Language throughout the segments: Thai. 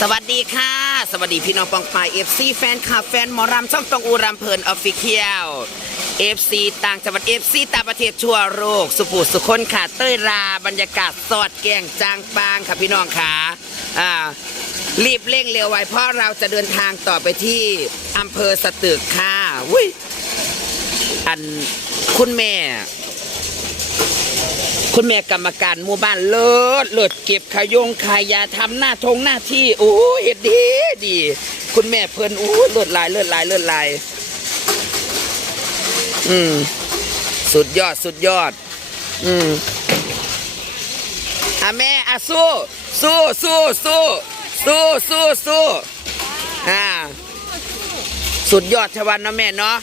สวัสดีค่ะ สวัสดีพี่น้องปองปายเอฟซีแฟนคลับแฟนหมอรำช่องตองอูรำเพลินออฟฟิเชียลเอฟซีต่างจังหวัดเอฟซีต่างประเทศทั่วโลกสุภูสุคนค่ะ เต้ยราบรรยากาศสอดแกงจางปางค่ะพี่น้องค่ะอ่ารีบเร่งเร็วไว้เพราะเราจะเดินทางต่อไปที่อำเภอสตึกค่ะวุ้ยอันคุณแม่ คุณแม่กรรมการหมู่บ้านเลิศเลิศเก็บขยงขายาทำหน้าทงหน้าที่โอ้เฮ็ดดีดี คุณแม่เพิ่นโอ้เลิศลายเลิศลายเลิศลาย อืม สุดยอดสุดยอด อืมอะแม่อะสู้สู้สู้สู้สู้สู้สู้อ่า สุดยอดชวันเนาะแม่เนาะ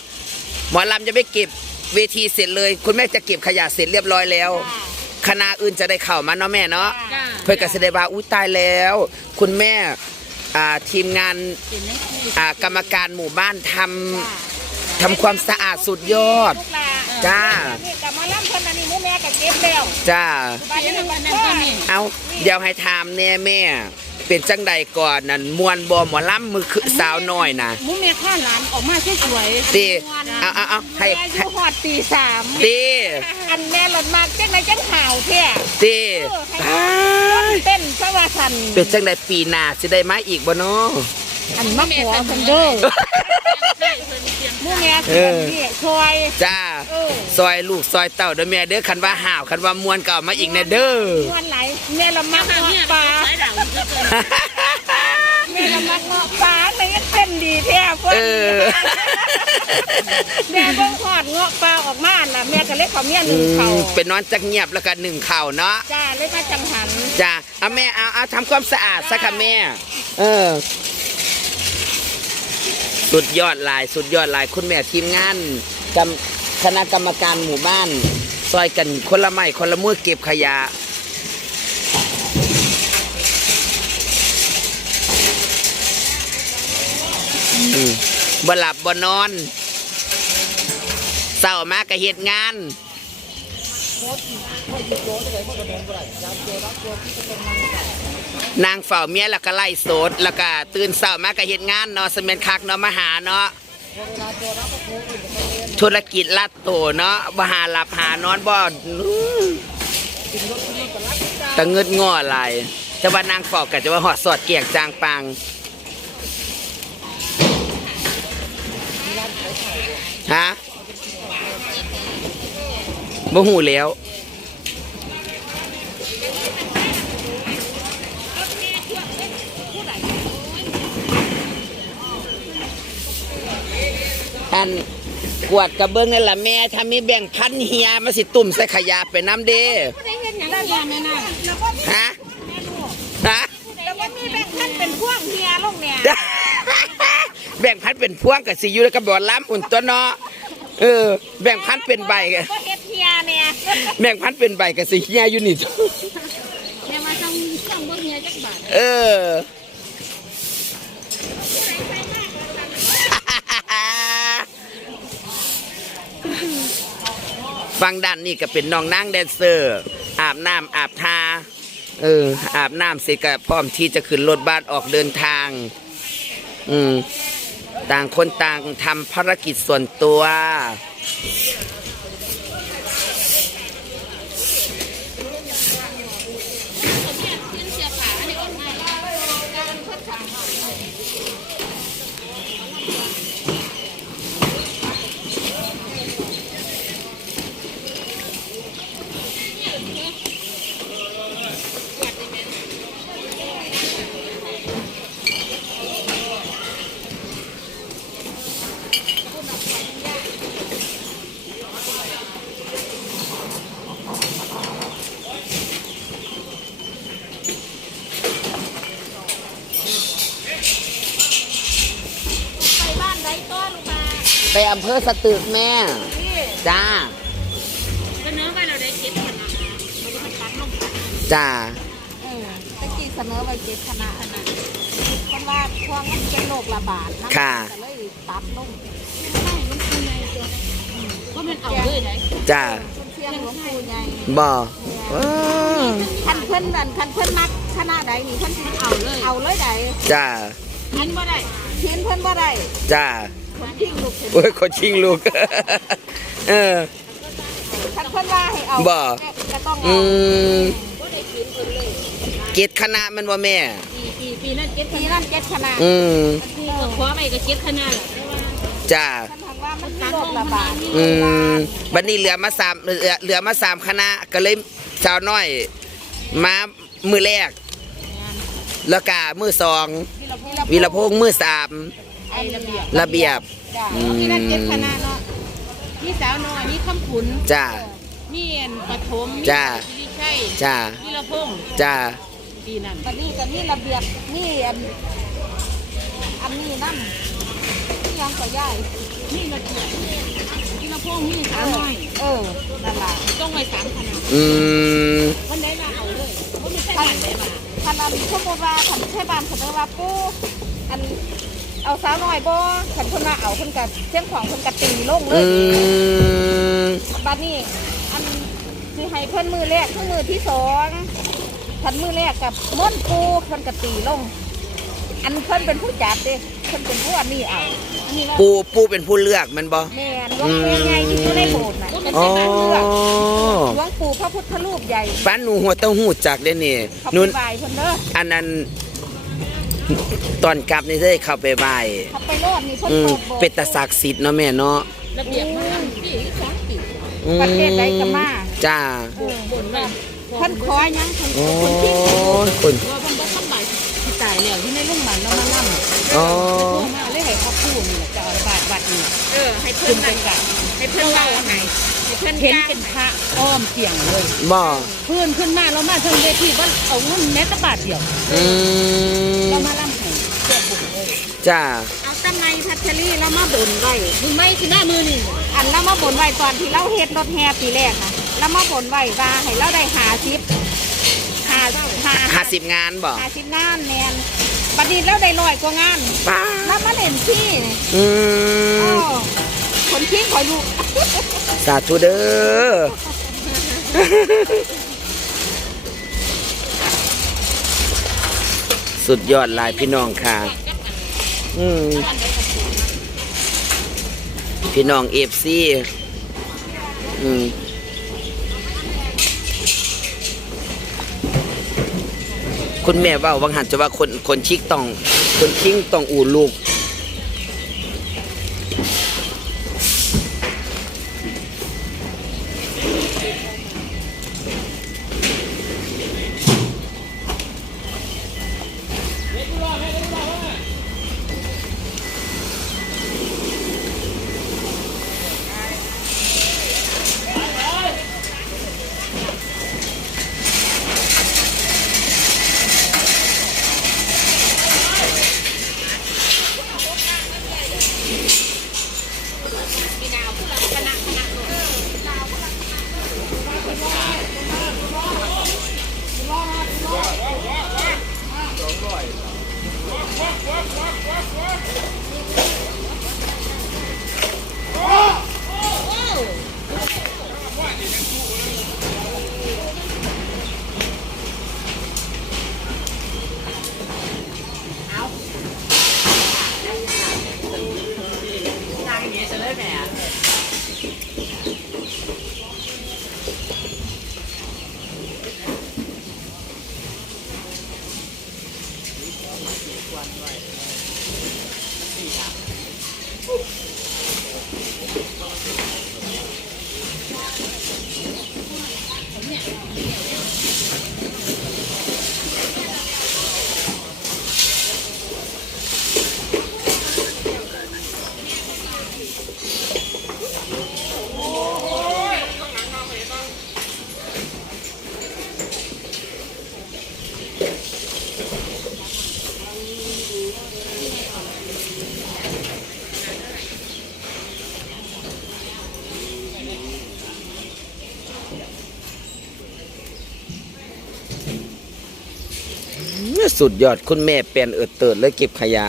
หมอลำจะไปเก็บเวทีเสร็จเลย คุณแม่จะเก็บขยะเสร็จเรียบร้อยแล้ว คณะอื่นจะได้เข้ามาเนาะแม่เนาะจ้า เพื่อนก็แสดงว่าอุ้ยตายแล้ว คุณแม่อ่าทีมงานเป็นนักที่อ่ากรรมการหมู่บ้านทำทำความสะอาดสุดยอด ลูกหลานจ้า นี่กลับมาล่ำคนอันนี้หมูแม่ก็เก็บแล้วจ้า บ้านนี้มันนั่นก็ก็นี่เอาเดี๋ยวให้ถามแน่แม่ เป็นจังใดก่อนนั่นมวนบอหมอล่ำมือคือสาวน้อยนะหมูแม่ข้าหลานออกมาสวยๆตีเอาเอาเอาให้แม่อให้ยู่หอดตีสามตีอันแม่หล่นมากจังไหนจังห่าวแท้ตีเต้นสวัสันเป็นจังใดปีหน้าสิได้มาอีกบ่เนาะอันมาขอกันเด้อห มูแม่เอคืออนี่ช่วยจ้าเออ ซอยลูกซอยเต่าเด้อแม่เด้อคันว่าห่าวคันว่ามวนก็เอามาอีกแน่เด้อ มวนไหลแม่ละมักเงาะปลาแม่ละมักเงาะปลาแต่ยังเต้นดีแท้พวกเออแม่เบิ่งหอดเงาะปลาออกมาล่ะแม่ก็เลยขอเมียหนึ่งเขาเป็นนอนจักเงียบแล้วก็หนึ่งเข่าวเนาะจ้าเลยมาจังหันจ้าเอาแม่เอาเอาทำความสะอาดสักค่ะแม่ เออ สุดยอดหลาย สุดยอดหลายคุณแม่ทีมงานกรรมคณะกรรมการหมู่บ้าน ซอยกันคนละไม้คนละมือเก็บขยะบ่หลับบ่นอนเศร้ามากก็เหตุงาน นางเฝ้าเมียแล้วก็ไล่โสดแล้วก็ตื่นเช้ามาก็เฮ็ดงานเนาะสมนคักเนาะมาหาเนาะธุรกิจลัดโตเนาะบ่หาหลับหานอนบ่อื้อตะเงิดง้อหลายแต่ว่านางเฝ้าก็จะว่าหอดสอดเกียงจางปังฮะบ่หูแล้ว อันกวดกระเบื้องนั่นแหละแม่ถ้ามีแบ่งพันเฮียมาสิตุ่มใส่ขยะไปน้ำเด้ได้เห็นอย่างนี้แม่น่ะแล้วก็มีฮะฮะแล้วก็มีแบ่งท่านเป็นพ่วงเฮียลงเนี่ยแบ่งพันเป็นพวงกับสิอยู่แล้วก็บ่อล้ำอุ่นตัวเนาะเออแบ่งพันเป็นใบกัน ก็เฮ็ดเฮียเนี่ยแบ่งพันเป็นใบกับสิเฮียอยู่นี่แม่มาต้องต้องเบิ่งเฮียจักบาทเออฟังด้านนี่ก็เป็นน้องนางแดนเซอร์ อาบน้ำอาบทาเอออาบน้ำเสร็จก็พร้อมที่จะขึ้นรถบ้านออกเดินทาง อืมต่างคนต่างทำภารกิจส่วนตัว ไปอำเภอสตึกแม่นี่จ้าก็เนื้อไปเราได้เก็บขนาดมันก็ตัดลงจ้าเออตะกี้เสนอไปเจ็ดคณะขนาดคนว่าพวงมันเป็นโรคระบาดนะค่ะก็เลยตัดลงไม่มันคือไงตัวก็มันเอาเลยได้จ้าเพิ่นเชียงหลวงปู่ใหญ่บ่เออคันเพิ่นนั่นคันเพิ่นมักคณะใดนี่เพิ่นสิเอาเลยเอาเลยใดจ้ากินบ่ได้เขียนเพิ่นบ่ได้จ้า คนทิ้งลูกเพิ่นโอ้ยคนชิงลูก เออคันเพิ่นว่าให้เอาบ่ก็ต้องอืเอามบ่ได้กินเพิ่นเลยเกตคณะแมันว่าแม่ ปีปีปีนั้นเจ็ดปีปีนั้นเจ็ดคณะอืมกูก็ขอไปก็เจ็ดขนาดแหละแต่ว่าจ้าคันถามว่ามันมีโรคระบาดอืมบัดนี้เหลือมาสามเหลือเหลือมาสามคณะก็เลยสาวน้อย มามือแรก แล้วก็มือสอง วีรพงษ์มือสาม ไอ้ระเบียบระเบียบ จ้ะอืมปีนั้นเจ็ดคณะเนาะมีสาวน้อยมีคำขุนจ้า มีอันปฐมมีจ้าสิริชัยจ้าวีรพงษ์จ้าปีนั้นบัดนี้ก็มีระเบียบนี่อันอันนี้นั่นนี่ยังก็ย่ายนี่ระเบียบวีรพงษ์มีสาวน้อยเออนั่นล่ะต้องไว้สามคณะอืมวันไหนมาเอาเลยบ่มีใส่บ้านไหนมาคันอันสมมติว่าคันใช้บ้านคันว่าปูอัน เอาสาวน้อยบ่คันเพิ่นว่าเอาเพิ่นก็เสียงของเพิ่นก็ตีลงเลอืยมบัดนี้อันสิให้เพิ่นมือแรกคือมือที่สองคันมือแรกกับม่อนปูเพิ่นก็ตีลง อันเพิ่นเป็นผู้จัดเด้เพิ่นเป็นผู้อันนี้เอาอันนี้ว่าปูปูเป็นผู้เลือกแมันบ่ แม่นหลวงปู่ใหญ่ที่อยู่ในโบสถ์น่ะเป็นอ๋อ ผู้เลือกหลวงปู่พระพุทธรูปใหญ่ป้านหนูหัวเต้าหู้จักได้นี่เขานุ่นไปไหว้เพิ่นเด้ออันนั้น ตอนกลับนี่ได้เข้าไปไหว้เขาไปรอดนี่เพิ่นอืมเปิดโบสถ์เป็นตาศักดิ์สิทธิ์เนาะแม่เนาะระเบียบมาปีสองปีอืมประเทศใดก็มาจ้าเออบ่นไว้เพิ่นขอหยังเพิ่นโอ้คนที่ยคนว่าเพิ่นบ่สำบายที่ตายแล้วที่ในโรงพยาบาลเรามานั่งอ๋อมาเลยให้เขาพูดนี่แหละเจ้าอาบาดวัดนี่เออให้เพิ่ขึ้นนไปนั่นกับให้เพิ่นเล่าให้ให้ เพิ่นเห็นจ้างเป็นพระอ้อมเตียงเลยบ่เพื่อนขึ้นมาเรามาเทิงเวทีว่าเอาเงินแม้แต่บาทเดียวอืมเรามาล่ำให้เจ้าบุญเลยจ้าเอาตำไนพัชรีเรามาบ่นไว้มึงไม่คือหน้ามือนี่อันเรามาบ่นไว้ตอนที่เราเฮ็ดรถแห่ปีแรกค่ะเรามาบ่นไว้ว่าให้เราได้หาซิปหาหาห้าสิบงานบ่หาซิปงานแมนบัดนี้เราได้ร้อยกว่างานป้าเรามาเล่นที่นี่อือ้มอ คนขี้คอยลูกสาธุเด้อสุดยอดลายพี่น้องค่ะอืมพี่น้องเอฟซีอืมคุณแม่เว่าวังหันจะว่าคนคนชิกต้อง คนชิงต้องอู่ลูก Yes, yes, yes. สุดยอดคุณแม่เป็นเอิดเติดเลยเก็บขยะ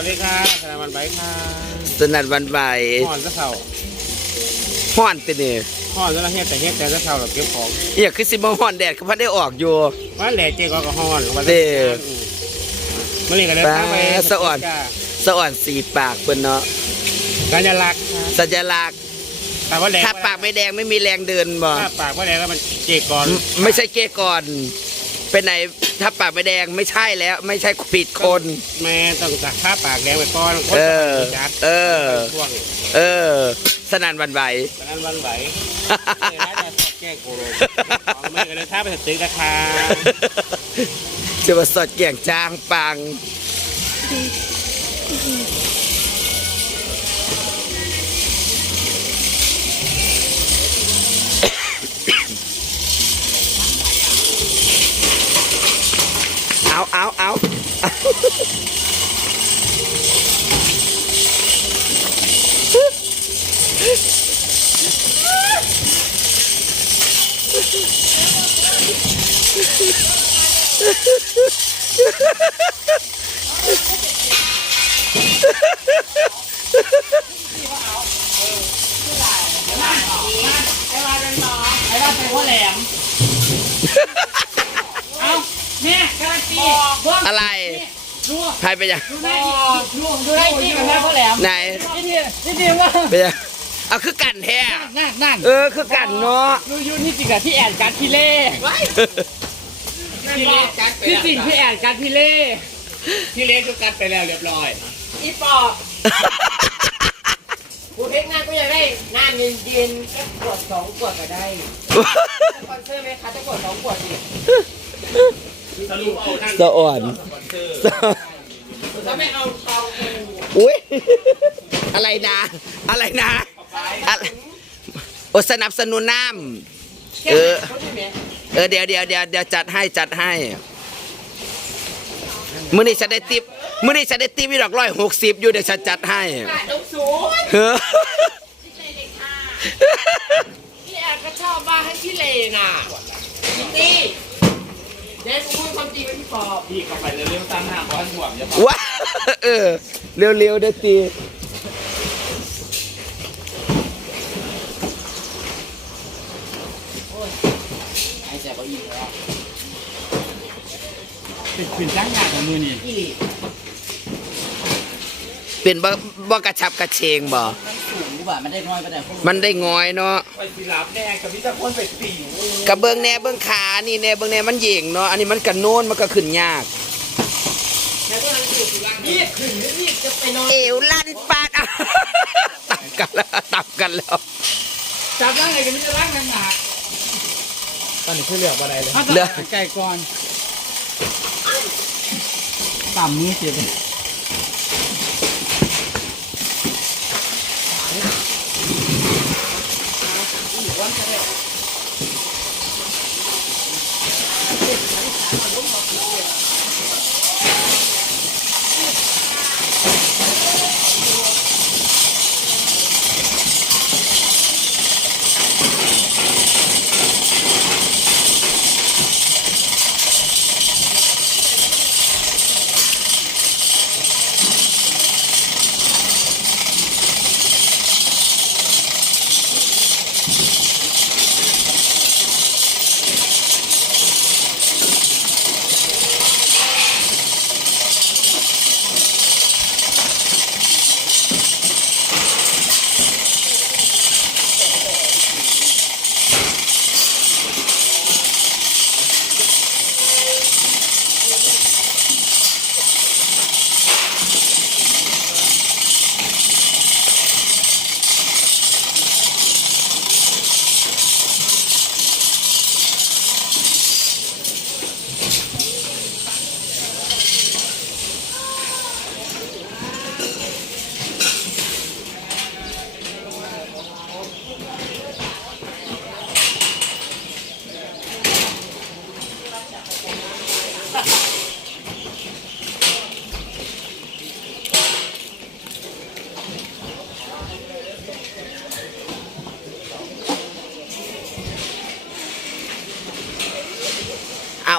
วัสดีค่ะสนามวันไบค์ค่ะสนัดวันใบห่อนจะเศร้าห้อนติเนี่ยห่อนจะละเฮ็ดแต่เฮ็ดแต่จะเศร้าเราเก็บของอยากคือสิบ่ห้อนแดดก็พัดได้ออกอยู่วันแหล่เจ๊ก็ก็ห่อนวันเด้มื่อนี้ก็เลยพาไปสะอ่อนสะอ่อนสีปากเพิ่นเนาะกัญญาลักษณ์สัญลักษณ์แต่ว่าแหล่ถ้าปากไม่แดงไม่มีแรงเดินบ่ถ้าปากว่าแหล่แล้วมันเจ๊ก่อนไม่ไม่ใช่เก้ก่อน เป็นไหนถ้าปากไม่แดงไม่ใช่แล้ว ไม่ใช่ผิดคน แม่ต้องตัดผ้าปากแดงไว้ก่อนคนเออจัดเออ ช่วงเออ สนันหวันไหวตอนนั้นวันไหวเนี่ยร้านเนี่ยชอบแก้โกโลของไม่ก็เลยท้าไปตึกราคาจะมาสดเกี่ยงจางปัง เอา อะไรใครไปยังไหนไปยังเอาคือกันแท้นั่นนั่นเออคือกันเนาะดูยูนี่จริงกับที่แอนการพิเล่ที่จริงที่แอนการพิเล่ที่เล็กก็กัดไปแล้วเรียบร้อยอีปอบกูเทคงานกูอยากได้งานเย็นๆก็กดสองขวดก็ได้สปอนเซอร์ตไหมคะจะกดสองขวดดิ สรุปเอานั่นสะอ่อนสะถ้าไม่เอาเตาเองอุ้ยอะไรนะ อะไรนะอะไรโอสนับสนุนน้ำเออเออเดี๋ยวเดี๋ยวเดี๋ยวเดี๋ยวจัดให้จัดให้มื่อนี้ฉันได้ติปมื่อนี้ฉันได้ติปอีดอกร้อยหกสิบอยู่เดี๋ยวฉันจัดให้ลูกสูงเฮ้อพี่แอนก็ชอบว่าให้พี่เลน่ะพี่ตี้ เดี๋ยวกูพูดความจริงไปพี่ปอบพี่เข้าไปเร็วๆตามหน้าบอลห่วงอย่าว้าเออ เร็วเร็วๆเดี๋ยวตีเป็นขืนจ้างงานของมือนี่อีหลีเป็นบ่บ่กระชับกระเชงบ่สูงก ว่ามันได้น้อยไปแต่พวกมันได้งอยเนาะไปสิรับแน่กับพี่ตะคนไปสี่กระเบื้องแหน่เบื้องขานี่แหน่เบื้องแหน่มันเหย่งเนาะอันนี้มันกระโน้นมันก็ขึ้นยากแล้วก็นั่งสูงล่างนี่ขึ้นนี่จะไปนอนเอวลั่นปาดอะตับกันแล้วตับกันแล้วจับร่างไงกันไม่จะร่างหนักตอนนี้คือเหลือกอะไรเลยเลือกไก่ก่อนต่ำมือเสียไปอ่ Vamos lá.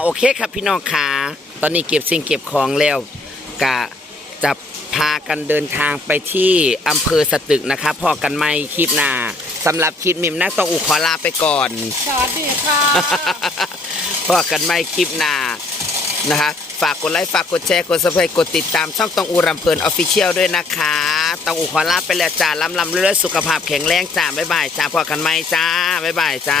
โอเคครับพี่น้องค่ะตอนนี้เก็บสิ่งเก็บของแล้วกะจะพากันเดินทางไปที่อำเภอสตึกนะคะพอกันไม่คลิปหน้าสำหรับคลิปมิมนักต้องอุขอลาไปก่อน สวัสดีค่ะ พอกันไม่คลิปหน้านะคะฝากกดไลค์ฝากกดแชร์กดซับสไครต์กดติดตามช่องตองอูรำเพลินออฟฟิเชียลด้วยนะคะตองอูขอลาไปแล้วจ้าลำลำเรื่อยๆสุขภาพแข็งแรงจ้าบ๊ายบายจ้าพอกันไหมจ้าบ๊ายบายจ้า